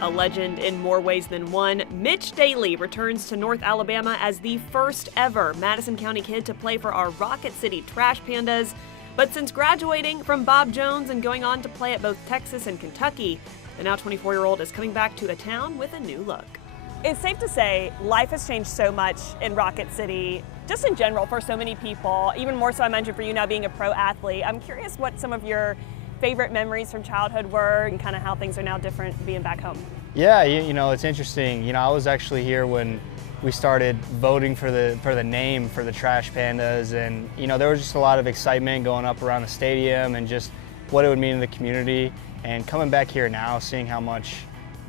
A legend in more ways than one, Mitch Daly returns to North Alabama as the first ever Madison County kid to play for our Rocket City Trash Pandas. But since graduating from Bob Jones and going on to play at both Texas and Kentucky, the now 24-year-old is coming back to a town with a new look. It's safe to say life has changed so much in Rocket City, just in general for so many people, even more so I mentioned for you now being a pro athlete. I'm curious what some of your favorite memories from childhood were and kind of how things are now different being back home. Yeah, you know, it's interesting. You know, I was actually here when we started voting for the name for the Trash Pandas, and you know, there was just a lot of excitement going up around the stadium and just what it would mean to the community. And coming back here now, seeing how much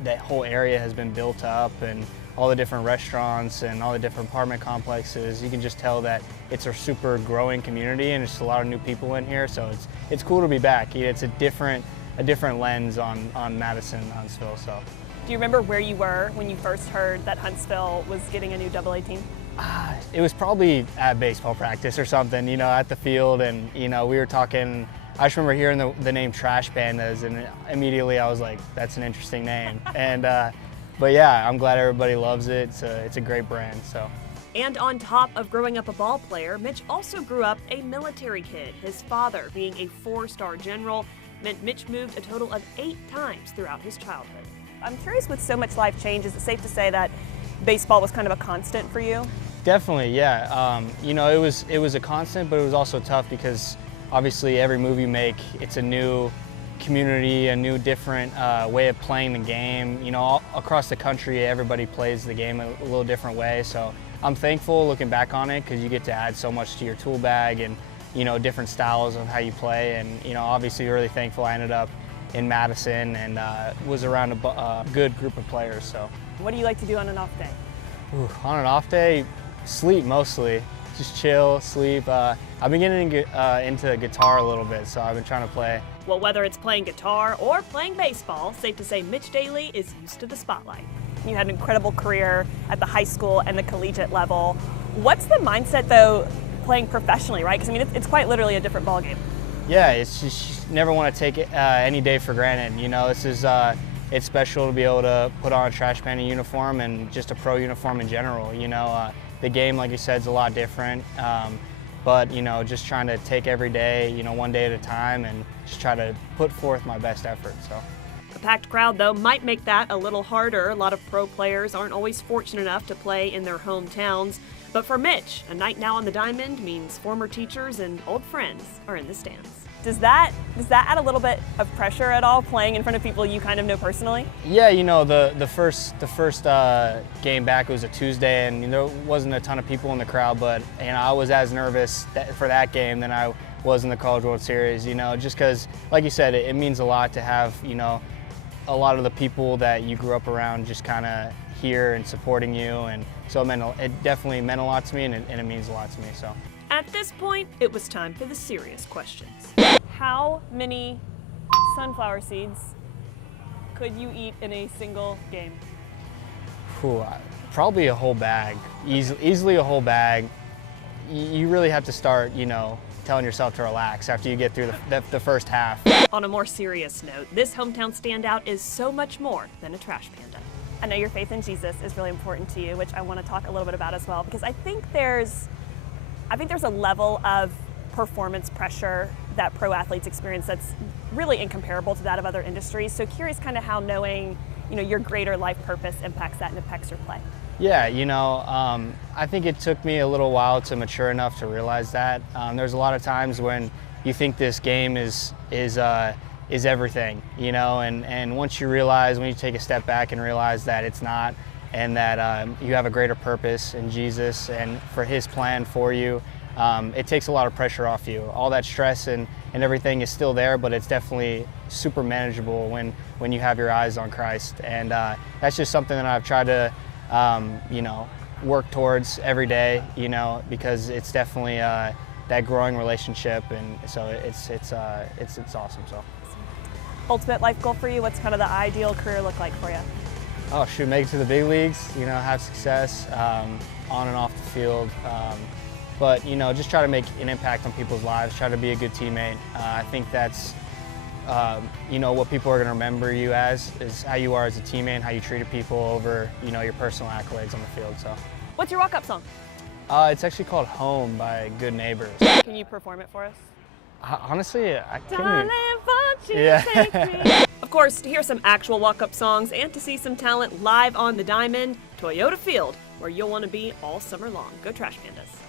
that whole area has been built up and all the different restaurants and all the different apartment complexes, you can just tell that it's a super growing community and just a lot of new people in here. So it's cool to be back. It's a different lens on Madison, Huntsville. So. Do you remember where you were when you first heard that Huntsville was getting a new AA team? It was probably at baseball practice or something, you know, at the field, and you know, we were talking. I just remember hearing the name Trash Pandas, and immediately I was like, that's an interesting name. And but yeah, I'm glad everybody loves it. It's a great brand. So. And on top of growing up a ball player, Mitch also grew up a military kid. His father, being a 4-star general, meant Mitch moved a total of 8 times throughout his childhood. I'm curious, with so much life change, is it safe to say that baseball was kind of a constant for you? Definitely, yeah. You know, it was a constant, but it was also tough because obviously every move you make, it's a new community, a new different way of playing the game. You know, all across the country, everybody plays the game a little different way. So I'm thankful looking back on it because you get to add so much to your tool bag and, you know, different styles of how you play. And, you know, obviously really thankful I ended up in Madison and was around a good group of players. So. What do you like to do on an off day? On an off day, sleep mostly. Just chill, sleep. I've been getting into guitar a little bit, so I've been trying to play. Well, whether it's playing guitar or playing baseball, safe to say Mitch Daly is used to the spotlight. You had an incredible career at the high school and the collegiate level. What's the mindset, though, playing professionally, right? Because, I mean, it's quite literally a different ballgame. Yeah, it's just you never want to take it, any day for granted. You know, this is it's special to be able to put on a Trash Panda uniform and just a pro uniform in general. You know, the game, like you said, is a lot different. But you know, just trying to take every day, you know, one day at a time, and just try to put forth my best effort. So. A packed crowd, though, might make that a little harder. A lot of pro players aren't always fortunate enough to play in their hometowns. But for Mitch, a night now on the diamond means former teachers and old friends are in the stands. Does that add a little bit of pressure at all, playing in front of people you kind of know personally? Yeah, you know, the first game back was a Tuesday, and you know, there wasn't a ton of people in the crowd, but you know, I was as nervous for that game than I was in the College World Series. You know, just because, like you said, it means a lot to have, you know, a lot of the people that you grew up around just kind of here and supporting you, and so it definitely meant a lot to me, and it means a lot to me. So. At this point, it was time for the serious questions. How many sunflower seeds could you eat in a single game? Probably a whole bag, easily a whole bag. You really have to start, you know, telling yourself to relax after you get through the first half. On a more serious note, this hometown standout is so much more than a trash panda. I know your faith in Jesus is really important to you, which I want to talk a little bit about as well, because I think there's a level of performance pressure that pro athletes experience that's really incomparable to that of other industries. So curious kind of how knowing, you know, your greater life purpose impacts that and impacts your play. Yeah, you know, I think it took me a little while to mature enough to realize that. There's a lot of times when you think this game is everything, you know, and once you realize, when you take a step back and realize that it's not, and that you have a greater purpose in Jesus and for His plan for you, it takes a lot of pressure off you. All that stress and everything is still there, but it's definitely super manageable when you have your eyes on Christ. And that's just something that I've tried to, you know, work towards every day, you know, because it's definitely that growing relationship, and so it's awesome. So. Ultimate life goal for you? What's kind of the ideal career look like for you? Oh shoot, make it to the big leagues, you know, have success on and off the field. But, you know, just try to make an impact on people's lives, try to be a good teammate. I think that's what people are going to remember you as is how you are as a teammate and how you treated people over, your personal accolades on the field. So, What's your walk-up song? it's actually called Home by Good Neighbors. Can you perform it for us? Honestly, I can't Darling, even. won't you Yeah. take me? Of course, to hear some actual walk-up songs and to see some talent live on the diamond, Toyota Field, where you'll want to be all summer long. Go Trash Pandas.